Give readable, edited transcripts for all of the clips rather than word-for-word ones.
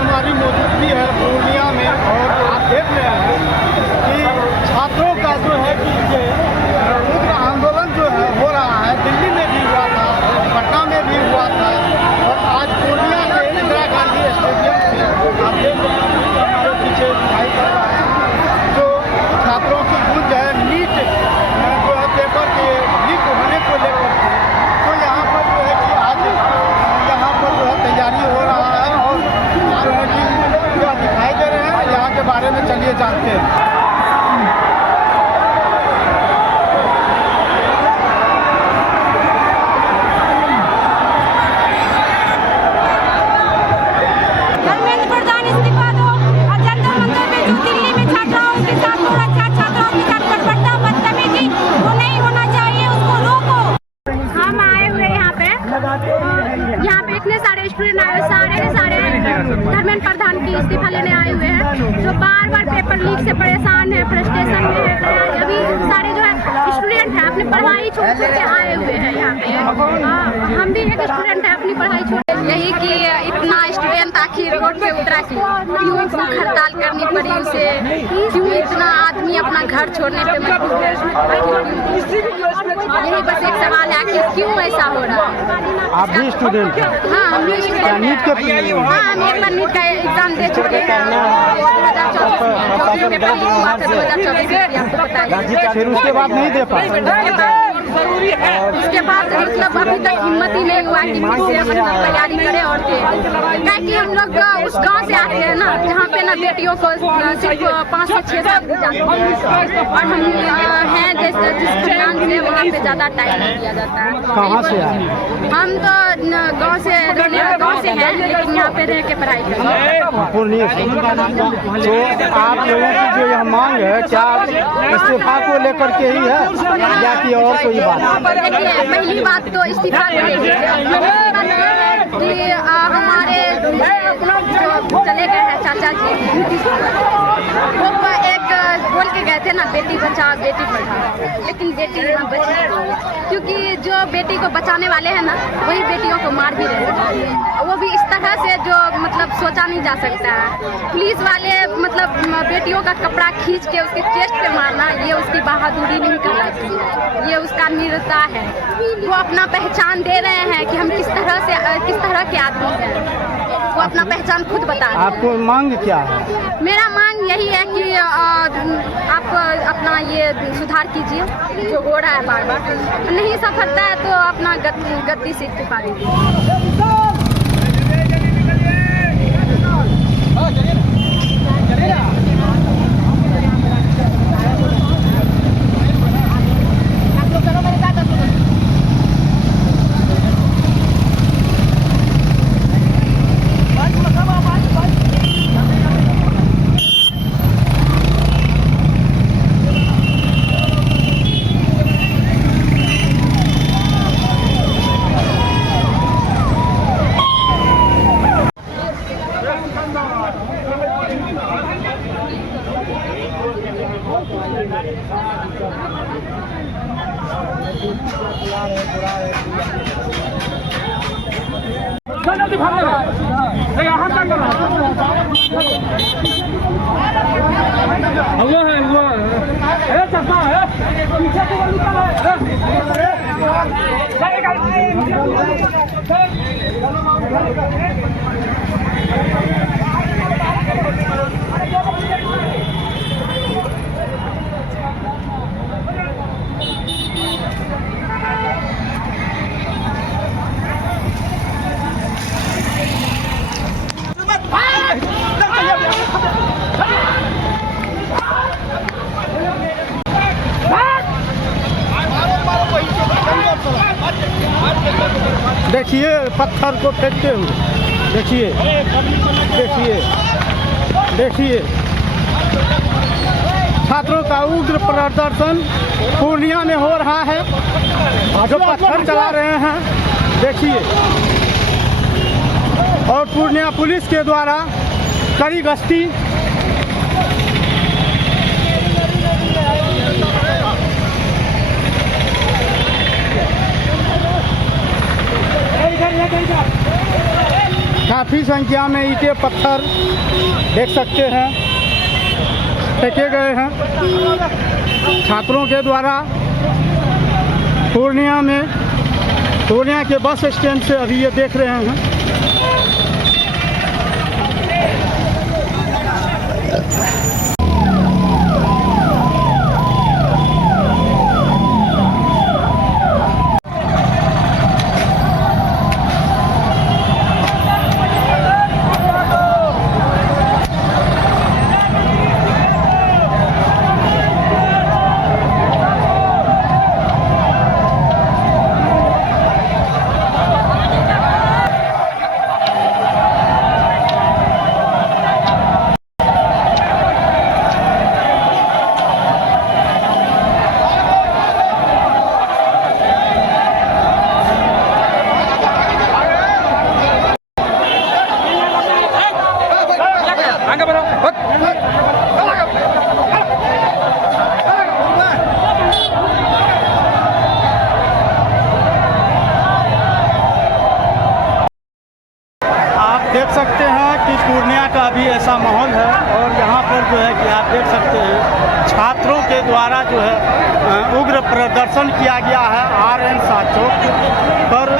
हमारी मौजूदगी है पूर्णिया में और आप देख रहे हैं कि छात्रों का जो है कि ये उग्र आंदोलन जो है हो रहा है। दिल्ली में भी हुआ था, पटना में भी हुआ था और आज पूर्णिया के इंदिरा गांधी स्टेडियम से आप देख रहे हैं कि हमारे पीछे दिखाई पड़ रहा है जो छात्रों की गूंज है नीट जो है पेपर के लीक होने को लेकर। तो यहाँ पर जो है कि आज यहाँ पर जो है तैयारी हो रहा है और जो है कि यह दिखाई दे रहे हैं। यहाँ के बारे में चलिए जानते हैं। यहाँ पे इतने सारे स्टूडेंट आए, सारे धर्मेंद्र प्रधान की इस्तीफा लेने आए हुए हैं जो बार पेपर लीक से परेशान है, फ्रस्ट्रेशन में है। अभी सारे जो है स्टूडेंट हैं अपनी पढ़ाई छोड़ के आए हुए हैं यहाँ पे। हम भी एक स्टूडेंट है, अपनी पढ़ाई छोड़ यही कि इतना स्टूडेंट आखिर रोड पे उतरा क्यों भूख हड़ताल करनी पड़ी उसे, क्यों इतना आदमी अपना घर छोड़ने पे मजबूर है। यही बस एक सवाल है, आखिर क्यों ऐसा हो रहा है। आप भी स्टूडेंट हैं? हाँ, हम भी स्टूडेंट हैं। हाँ, हम एक बार नीट का एग्जाम दे चुके हैं 2024 में, पेपर लीक हुआ था 2024 में, आपको पता है। फिर उसके बाद नहीं दे पाए। उसके बाद मतलब अभी तक हिम्मत ही नहीं हुआ कि फिर से मतलब तैयारी करें और दे। ताकि हम लोग उस गांव से आते हैं ना जहाँ पे ना बेटियों को सिर्फ 5 से 6 साल दी जाती है और हम हैं जिस खानदान से वहाँ पे ज़्यादा टाइम नहीं दिया जाता है। कहाँ से आए? हम तो गांव से हैं लेकिन यहाँ पे रह के पढ़ाई करते हैं पूर्णिया से। तो आप लोगों की जो यह मांग है क्या इस्तीफा को लेकर के ही है या कि और कोई बात? देखिए, पहली बात तो इस्तीफा को कि हमारे जो चले गए हैं चाचा जी वो एक बोल के गए थे ना बेटी बचाओ बेटी पढ़ाओ, लेकिन बेटी यहाँ बची नहीं क्योंकि जो बेटी को बचाने वाले हैं ना वही बेटियों को मार भी रहे हैं। वो भी इस तरह से जो मतलब सोचा नहीं जा सकता है। पुलिस वाले मतलब बेटियों का कपड़ा खींच के उसके चेस्ट पे मारना ये उसकी बहादुरी नहीं कहलाती है, ये उसका वीरता है। वो अपना पहचान दे रहे हैं कि हम किस तरह के आदमी हैं। वो अपना पहचान खुद बता रहे हैं। आपको मांग क्या है? मेरा मांग यही है कि आप अपना ये सुधार कीजिए जो हो रहा है बार नहीं सफलता है तो अपना गद्दी से इस्तीफा दीजिए। देखिए पत्थर को फेंकते हुए, देखिए छात्रों का उग्र प्रदर्शन पूर्णिया में हो रहा है। जो पत्थर चला रहे हैं देखिए, और पूर्णिया पुलिस के द्वारा कड़ी गश्ती काफ़ी संख्या में ईंटें पत्थर देख सकते हैं फेंके गए हैं छात्रों के द्वारा पूर्णिया के बस स्टैंड से अभी ये देख रहे हैं। देख सकते हैं कि पूर्णिया का भी ऐसा माहौल है और यहाँ पर जो है कि आप देख सकते हैं छात्रों के द्वारा जो है उग्र प्रदर्शन किया गया है RN 7 चौक पर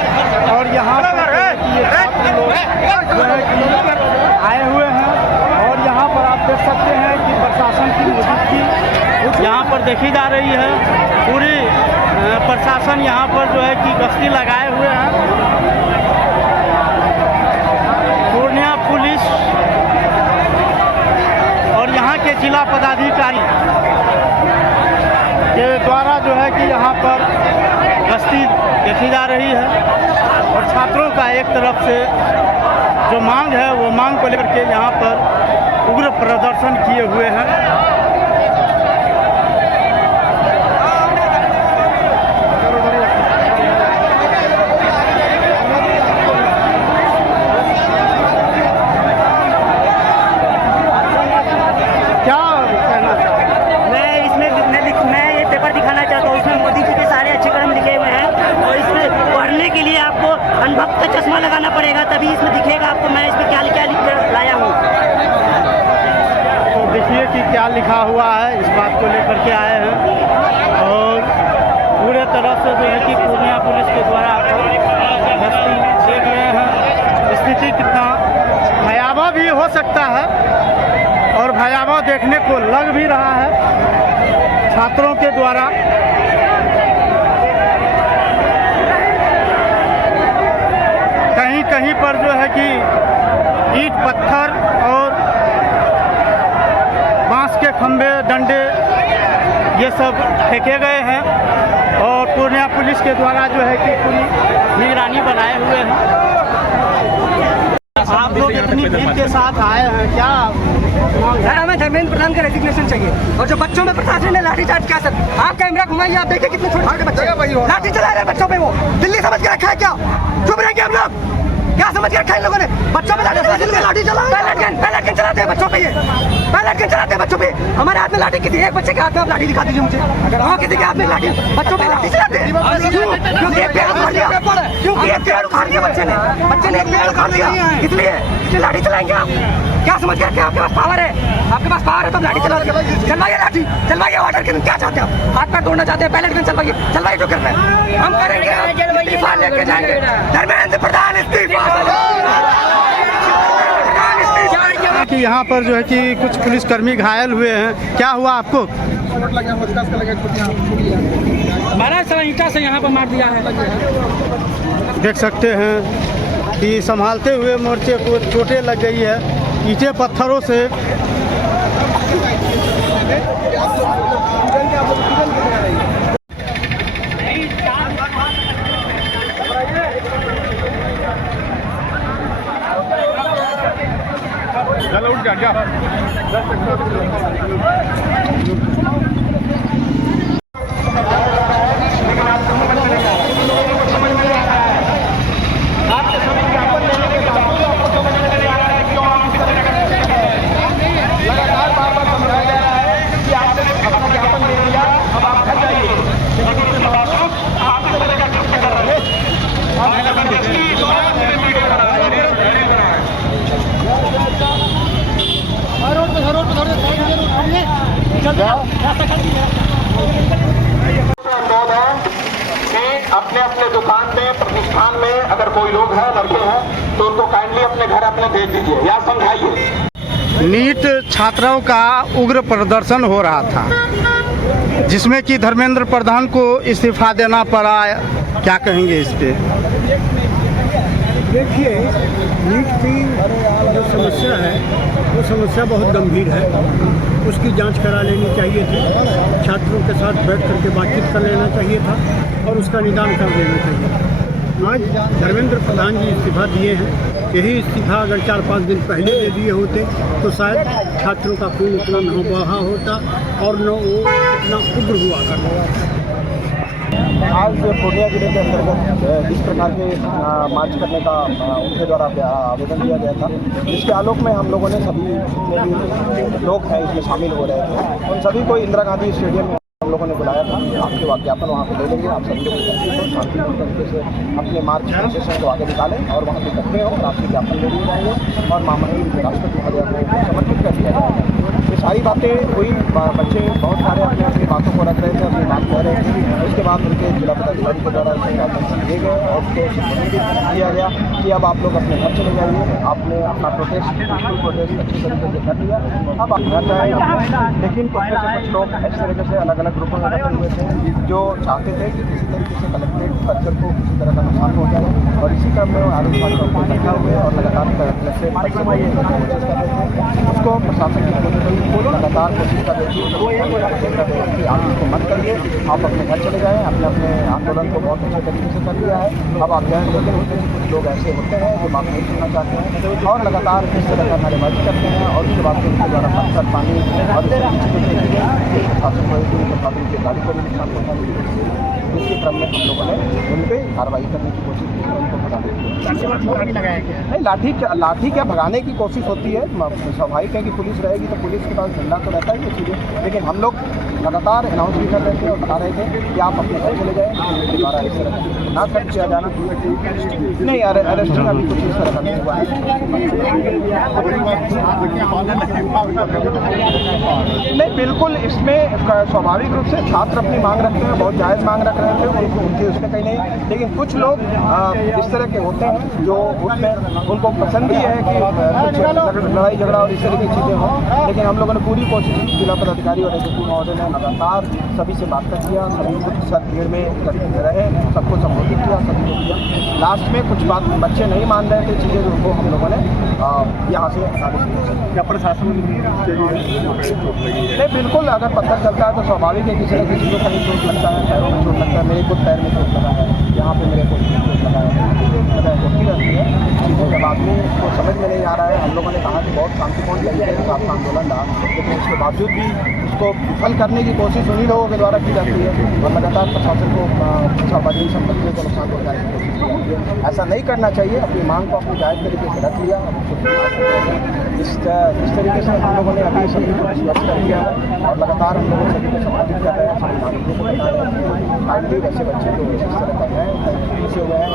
और यहाँ पर ये छात्र लोग जो है कि आए हुए हैं और यहाँ पर आप देख सकते हैं कि प्रशासन की मौजूदगी यहाँ पर देखी जा रही है। पूरी प्रशासन यहाँ पर जो है कि गश्ती लगाए हुए हैं। पूर्णिया पुलिस और यहाँ के जिला पदाधिकारी के द्वारा जो है कि यहाँ पर गश्ती देखी जा रही है और छात्रों का एक तरफ से जो मांग है वो मांग को लेकर के यहाँ पर उग्र प्रदर्शन किए हुए हैं। अनुभव का चश्मा लगाना पड़ेगा तभी इसमें दिखेगा आपको मैं इसमें क्या लिख कर लाया हूँ। तो देखिए कि क्या लिखा हुआ है, इस बात को लेकर के आए हैं और पूरे तरफ से जो है कि पूर्णिया पुलिस के द्वारा गश्ती देख रहे हैं। स्थिति कितना भयावह भी हो सकता है और भयावह देखने को लग भी रहा है छात्रों के द्वारा। कहीं पर जो है कि ईंट पत्थर और बांस के खंभे डंडे ये सब फेंके गए हैं और पूर्णिया पुलिस के द्वारा जो है कि पूरी निगरानी बनाए हुए हैं। आप लोग इतनी भीड़ के साथ आए हैं, क्या सर हमें धर्मेंद्र प्रधान का रेजिग्नेशन चाहिए और जो बच्चों में प्रशासन ने लाठीचार्ज किया सर, आप कैमरा घुमाइए, आप देखिए कितने छोटे छोटे बच्चे लाठी चला रहे हैं बच्चों पे। वो दिल्ली समझ के रखा है क्या? चुप रहेंगे हम लोग? क्या समझ के रखा है इन लोगों ने? बच्चों पे लाठी चला, पैलेट गन चलाते हैं बच्चों पे, ये पैलेट गन चलाते हैं बच्चों पे। हमारे हाथ में लाठी, किसी एक बच्चे के हाथ में आप लाठी दिखा दीजिए मुझे। हाँ किसी के हाथ में लाठी, बच्चों पे लाठी चलाते हैं क्योंकि एक पेड़ उखाड़ दिया, क्योंकि एक पेड़ उखाड़ दिया बच्चे ने एक पेड़ उखाड़ दिया, इसलिए लाठी चलाएंगे आप? क्या समझ के रखे? आपके पास पावर है, आपके पास पावर है तो लाठी चलवाइए, लाठी चलवाइए। ऑर्डर के क्या चाहते हैं? हाथ पैर तोड़ना चाहते हैं? पैलेट गन चलवाइए जो करना है हम करेंगे, इस्तीफा लेके जाएंगे। धर्मेंद्र प्रधान इस्तीफा। कि यहाँ पर जो है कि कुछ पुलिसकर्मी घायल हुए हैं, क्या हुआ आपको? हमारा सर ईंटा से यहाँ पर मार दिया है। देख सकते हैं कि संभालते हुए मोर्चे को चोटें लग गई है ईंटें पत्थरों से। चलो उठ जा अपने घर अपने भेज दीजिए या समझाइए। नीट छात्राओं का उग्र प्रदर्शन हो रहा था, जिसमें कि धर्मेंद्र प्रधान को इस्तीफा देना पड़ा। क्या कहेंगे इस पे? देखिए, नीट की जो समस्या है वो समस्या बहुत गंभीर है। उसकी जांच करा लेनी चाहिए थी, छात्रों के साथ बैठ करके बातचीत कर लेना चाहिए था और उसका निदान कर देना चाहिए। आज धर्मेंद्र प्रधान जी इस्तीफा दिए हैं, यही इस्तीफा अगर 4-5 दिन पहले दे दिए होते तो शायद छात्रों का खून उतना न बहा होता और न वो इतना उग्र हुआ करता। आज पूर्णिया जिले के अंतर्गत जिस प्रकार के मार्च करने का उनके द्वारा आवेदन दिया गया था, जिसके आलोक में हम लोगों ने सभी जितने भी लोग हैं इसमें शामिल हो रहे थे, उन सभी को इंदिरा गांधी स्टेडियम में हम लोगों ने बुलाया था। आपके ज्ञापन वहाँ पे ले लेंगे, आप सभी लोग शांतिपूर्ण तरीके से अपने मार्च सेशन को आगे निकालें और वहाँ पे इकट्ठे हों और आपके ज्ञापन ले लिए जाएंगे और महामहिम राष्ट्रपति महोदय को समर्पित कर दिया जाएगा। ये सारी बातें हुई, बच्चे बहुत सारे अपने अपनी बातों को रख रहे थे, अपनी बात कह रहे थे। उसके बाद उनके जिला पदाधिकारी के द्वारा ज्ञापन दिए गए और उसको दिया गया कि अब आप लोग अपने घर चले जाइए। आपने अपना प्रोटेस्ट अच्छी तरीके से कर लिया, अब आप घर जाए। लेकिन उसमें से कुछ लोग इस तरीके से अलग अलग ग्रुपों में बटे हुए थे जो चाहते थे कि किसी तरीके से कलेक्ट्रेट परिसर को किसी तरह का नुकसान हो जाए और इसी क्रम में आरोप इकट्ठा हुए और लगातार कलेक्ट्रेट परिसर को कोशिश कर रहे थे। उसको प्रशासन की लगातार कोशिश कर रही थी कि आप इसको मत करिए, आप अपने घर चले जाएँ। अपने अपने आंदोलन को बहुत अच्छे तरीके से कर दिया है। अब आप जाएँ, लेकिन उसमें कुछ लोग ऐसे होते हैं जो बात नहीं सुनना चाहते हैं और लगातार इस तरह का नारेबाजी करते हैं और उसके बाद उनके द्वारा पत्थर पानी और प्रशासन की गाड़ी को भी नुकसान पहुँचाने की कोशिश की। इसके क्रम में हम लोगों ने उन पर कार्रवाई करने की कोशिश की और उनको भगाने की नहीं, लाठी क्या भगाने की कोशिश होती है। स्वाभाविक है कि पुलिस रहेगी तो पुलिस के पास झंडा तो रहता ही है चीज़ें, लेकिन हम लोग लगातार अनाउंस भी कर रहे थे और बता रहे थे कि आप अपने घर चले जाएँ। उनके द्वारा इस तरह ना कर किया जाना नहीं, अरेस्टिंग अभी कुछ इस तरह का नहीं हुआ है। नहीं, बिल्कुल इसमें स्वाभाविक रूप से छात्र अपनी मांग रखते हैं, बहुत जायज़ मांग रख रहे थे, उनकी उसमें कहीं नहीं। लेकिन कुछ लोग इस तरह के होते हैं जो उसमें उनको पसंद ही है कि कुछ लड़ाई झगड़ा और इस तरह की चीज़ें हों। लेकिन हम लोगों ने पूरी कोशिश की, जिला पदाधिकारी और एसएसपी महोदय ने लगातार सभी से बात किया, सभी कुछ सर भीड़ में इकट्ठे रहे, सबको संबोधित किया, सभी को किया। लास्ट में कुछ बात बच्चे नहीं मान रहे थे चीज़ें, उनको हम लोगों ने यहाँ से क्या प्रशासन नहीं, बिल्कुल अगर पत्थर चलता है तो स्वाभाविक है किसी न किसी को कहीं चोट लगता है, पैरों में चोट लगता है। मेरे खुद पैर में चोट लगा है, यहाँ पे मेरे को चोट लगा है, होती रहती है चीज़ें। जब आदमी को समझ में नहीं आ रहा है, हम लोगों ने कहा कि बहुत शांतिपूर्ण तरीके से आपका आंदोलन रहा, लेकिन उसके बावजूद भी उसको विफल करने की कोशिश उन्हीं लोगों के द्वारा की जाती है और लगातार प्रशासन को सार्वजनिक संपत्तियों को नुकसान पहुँचाने की कोशिश की जाती है। ऐसा नहीं करना चाहिए। अपनी मांग को अपनी जायज़ तरीके से रख लिया, इस तरीके से हम लोगों ने अभी सभी को स्पष्ट कर दिया है और लगातार हम लोग सभी को संबोधित कर रहे हैं, सभी नागरिकों को बता रहे हैं काइंडली वैसे बच्चे जो इस तरह का है हुए हैं।